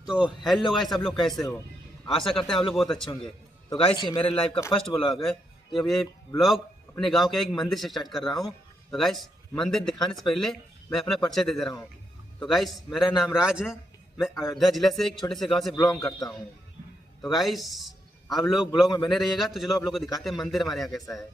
तो hello guys, आप लोग कैसे हो? आशा करते हैं आप लोग बहुत अच्छे होंगे। तो गाइस, ये मेरे लाइफ का फर्स्ट ब्लॉग है। तो अब ये ब्लॉग अपने गांव के एक मंदिर से स्टार्ट कर रहा हूँ। तो गाइस, मंदिर दिखाने से पहले मैं अपना परिचय दे रहा हूँ। तो गाइस, मेरा नाम राज है। मैं अयोध्या जिले से एक छोटे से गाँव से बिलोंग करता हूँ। तो गाइस, आप लोग ब्लॉग में बने रहिएगा। तो चलो आप लोग को दिखाते हैं मंदिर हमारे यहाँ कैसा है।